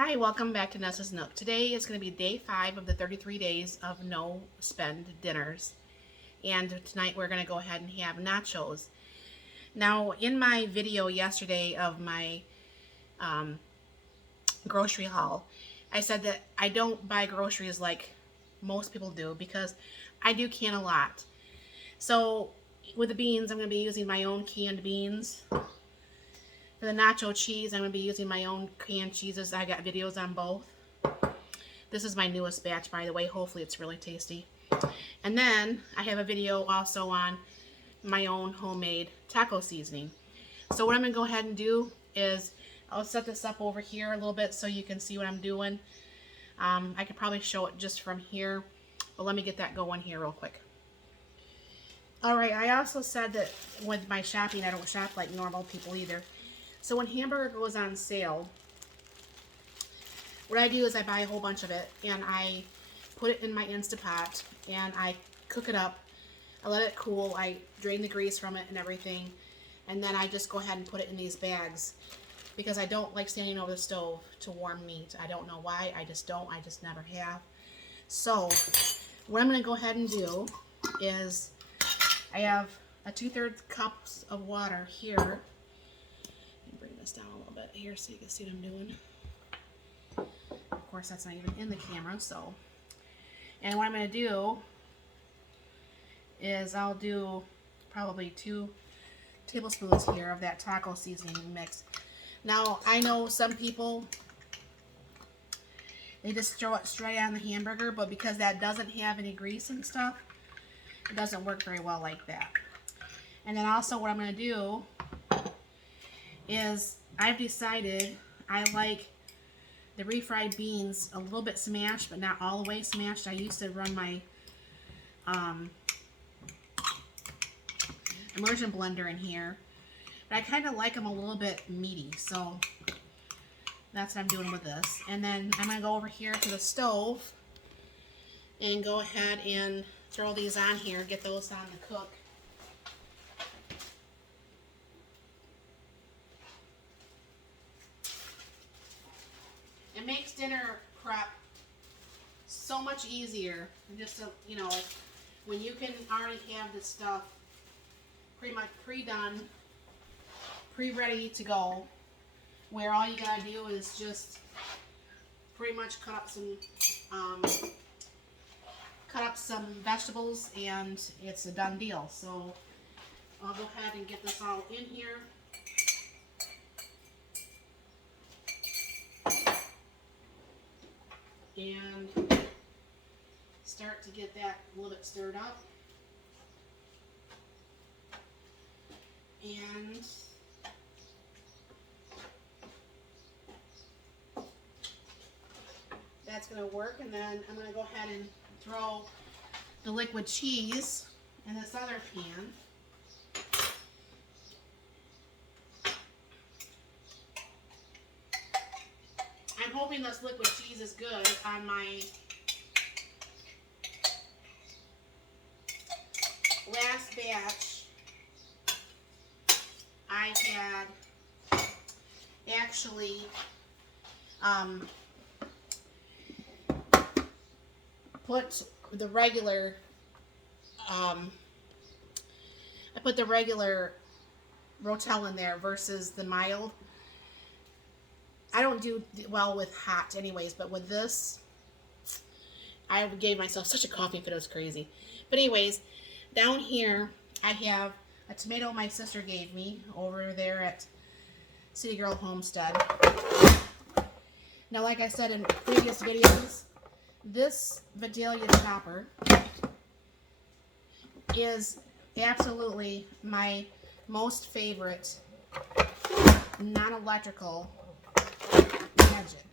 Hi, welcome back to Nessa's Nook. Today is going to be day 5 of the 33 days of no spend dinners. And tonight we're going to go ahead and have nachos. Now, in my video yesterday of my grocery haul, I said that I don't buy groceries like most people do because I do can a lot. So with the beans, I'm going to be using my own canned beans. For the nacho cheese, I'm going to be using my own canned cheeses. I got videos on both. This is my newest batch, by the way. Hopefully it's really tasty. And then I have a video also on my own homemade taco seasoning. So what I'm going to go ahead and do is I'll set this up over here a little bit so you can see what I'm doing. I could probably show it just from here, but let me get that going here real quick. Alright, I also said that with my shopping, I don't shop like normal people either. So when hamburger goes on sale, what I do is I buy a whole bunch of it and I put it in my Instapot and I cook it up. I let it cool. I drain the grease from it and everything. And then I just go ahead and put it in these bags because I don't like standing over the stove to warm meat. I don't know why. I just don't. I just never have. So what I'm going to go ahead and do is I have a 2/3 cups of water here. Bring this down a little bit here so you can see what I'm doing. Of course, that's not even in the camera, so. And what I'm going to do is I'll do probably 2 tablespoons here of that taco seasoning mix. Now, I know some people, they just throw it straight on the hamburger, but because that doesn't have any grease and stuff, it doesn't work very well like that. And then also what I'm going to do is I've decided I like the refried beans a little bit smashed, but not all the way smashed. I used to run my immersion blender in here, but I kind of like them a little bit meaty, so that's what I'm doing with this. And then I'm going to go over here to the stove and go ahead and throw these on here, get those on to cook. It makes dinner prep so much easier. Just to, you know, when you can already have this stuff pretty much pre-done, pre-ready to go, where all you gotta do is just pretty much cut up some vegetables and it's a done deal. So I'll go ahead and get this all in here. And start to get that a little bit stirred up. And that's going to work. And then I'm going to go ahead and throw the liquid cheese in this other pan. I'm hoping this liquid cheese is good on my last batch. I had actually put the regular I put the regular Rotel in there versus the mild. I don't do well with hot anyways, but with this, I gave myself such a coffee fit, it was crazy. But anyways, down here, I have a tomato my sister gave me over there at City Girl Homestead. Now, like I said in previous videos, this Vidalia chopper is absolutely my most favorite non-electrical gadget.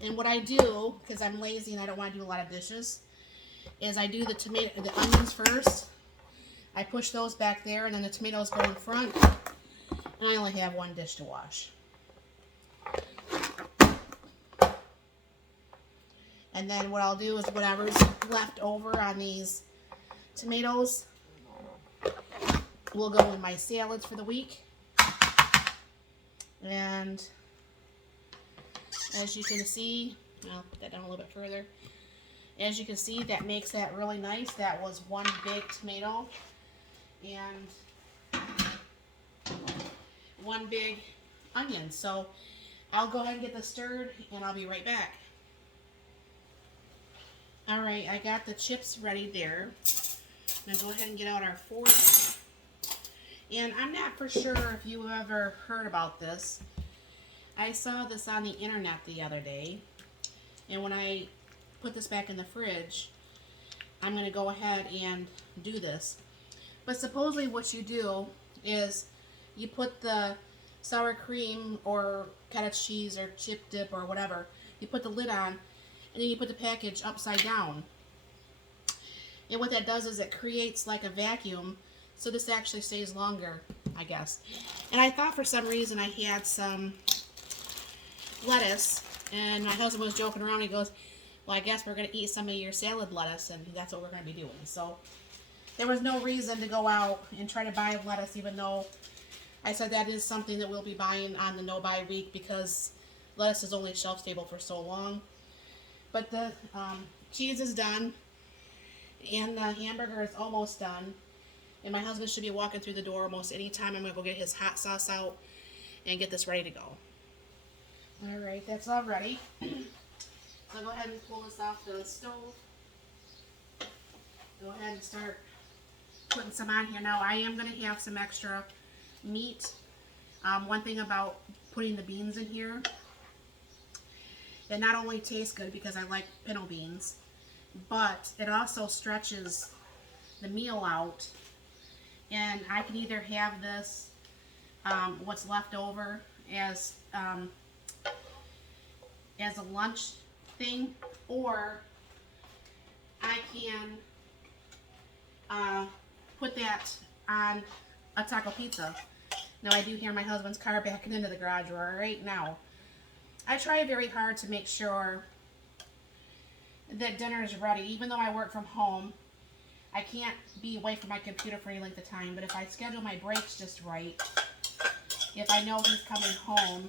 And what I do, because I'm lazy and I don't want to do a lot of dishes, is I do the onions first. I push those back there, and then the tomatoes go in front, and I only have 1 dish to wash. And then what I'll do is whatever's left over on these tomatoes will go in my salads for the week. And As you can see, I'll put that down a little bit further. As you can see, that makes that really nice. That was one big tomato and one big onion. So I'll go ahead and get this stirred and I'll be right back. Alright, I got the chips ready there. I'm going to go ahead and get out our fork. And I'm not for sure if you ever heard about this. I saw this on the internet the other day. And when I put this back in the fridge, I'm going to go ahead and do this. But supposedly what you do is you put the sour cream or cottage cheese or chip dip or whatever, you put the lid on, and then you put the package upside down. And what that does is it creates like a vacuum, so this actually stays longer, I guess. And I thought for some reason I had some lettuce, and my husband was joking around. He goes, well, I guess we're going to eat some of your salad lettuce, and that's what we're going to be doing. So there was no reason to go out and try to buy lettuce, even though I said that is something that we'll be buying on the no-buy week, because lettuce is only shelf-stable for so long. But the cheese is done, and the hamburger is almost done. And my husband should be walking through the door almost any time. I'm going to go get his hot sauce out and get this ready to go. Alright, that's all ready. I'll go ahead and pull this off the stove. Go ahead and start putting some on here. Now I am going to have some extra meat. One thing about putting the beans in here, it not only tastes good because I like pinto beans, but it also stretches the meal out. And I can either have this, what's left over, as a lunch thing, or I can put that on a taco pizza. Now I do hear my husband's car backing into the garage right now. I try very hard to make sure that dinner is ready. Even though I work from home, I can't be away from my computer for any length of time, but if I schedule my breaks just right, if I know he's coming home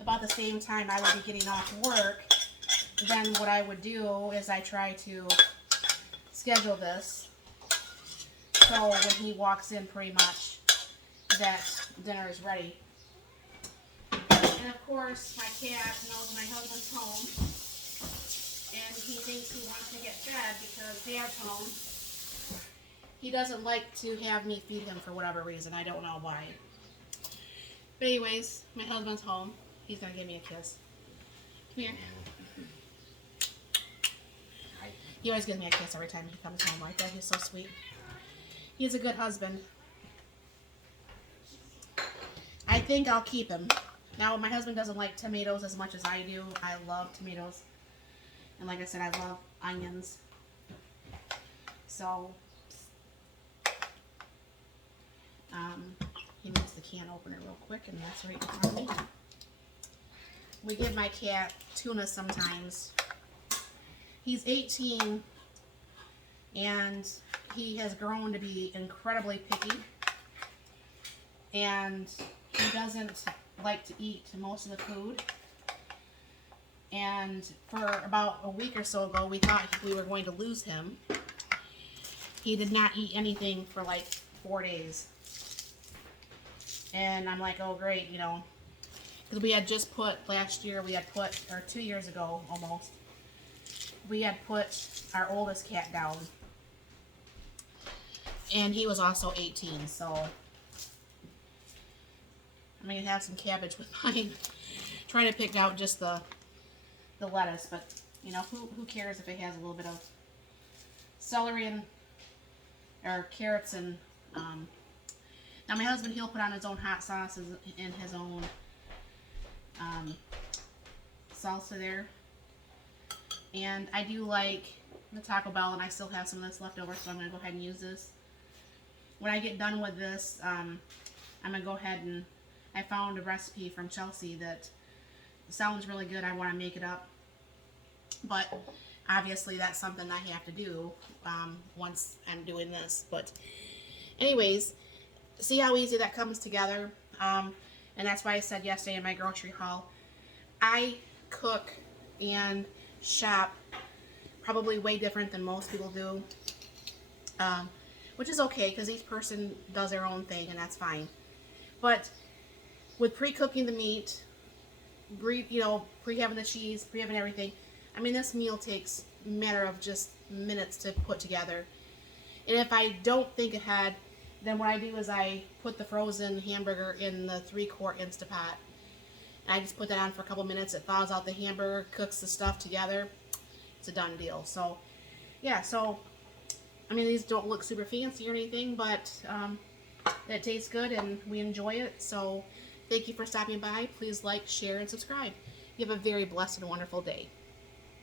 about the same time I would be getting off work, then what I would do is I try to schedule this so when he walks in, pretty much, that dinner is ready. And of course, my cat knows my husband's home, and he thinks he wants to get fed because Dad's home. He doesn't like to have me feed him for whatever reason. I don't know why. But anyways, my husband's home. He's going to give me a kiss. Come here. He always gives me a kiss every time he comes home like that. He's so sweet. He's a good husband. I think I'll keep him. Now, my husband doesn't like tomatoes as much as I do. I love tomatoes. And like I said, I love onions. So, he needs the can opener real quick, and that's right in front of me. We give my cat tuna sometimes. He's 18, and he has grown to be incredibly picky. And he doesn't like to eat most of the food. And for about a week or so ago, we thought we were going to lose him. He did not eat anything for like 4 days. And I'm like, oh great, you know. Because we had just put, last year, or 2 years ago almost, we had put our oldest cat down. And he was also 18, so I'm going to have some cabbage with mine. Trying to pick out just the lettuce, but you know, who cares if it has a little bit of celery and or carrots and now my husband, he'll put on his own hot sauces and his own salsa there. And I do like the Taco Bell, and I still have some of this left over, so I'm going to go ahead and use this. When I get done with this, I'm going to go ahead and I found a recipe from Chelsea that sounds really good. I want to make it up. But obviously that's something I have to do once I'm doing this. But anyways, see how easy that comes together. And And that's why I said yesterday in my grocery haul, I cook and shop probably way different than most people do, which is okay because each person does their own thing and that's fine. But with pre-cooking the meat, pre-having the cheese, pre-having everything, I mean, this meal takes a matter of just minutes to put together. And if I don't think ahead, then what I do is I put the frozen hamburger in the 3-quart Instapot. And I just put that on for a couple minutes. It thaws out the hamburger, cooks the stuff together. It's a done deal. So, yeah, I mean, these don't look super fancy or anything, but it tastes good and we enjoy it. So, thank you for stopping by. Please like, share, and subscribe. You have a very blessed and wonderful day.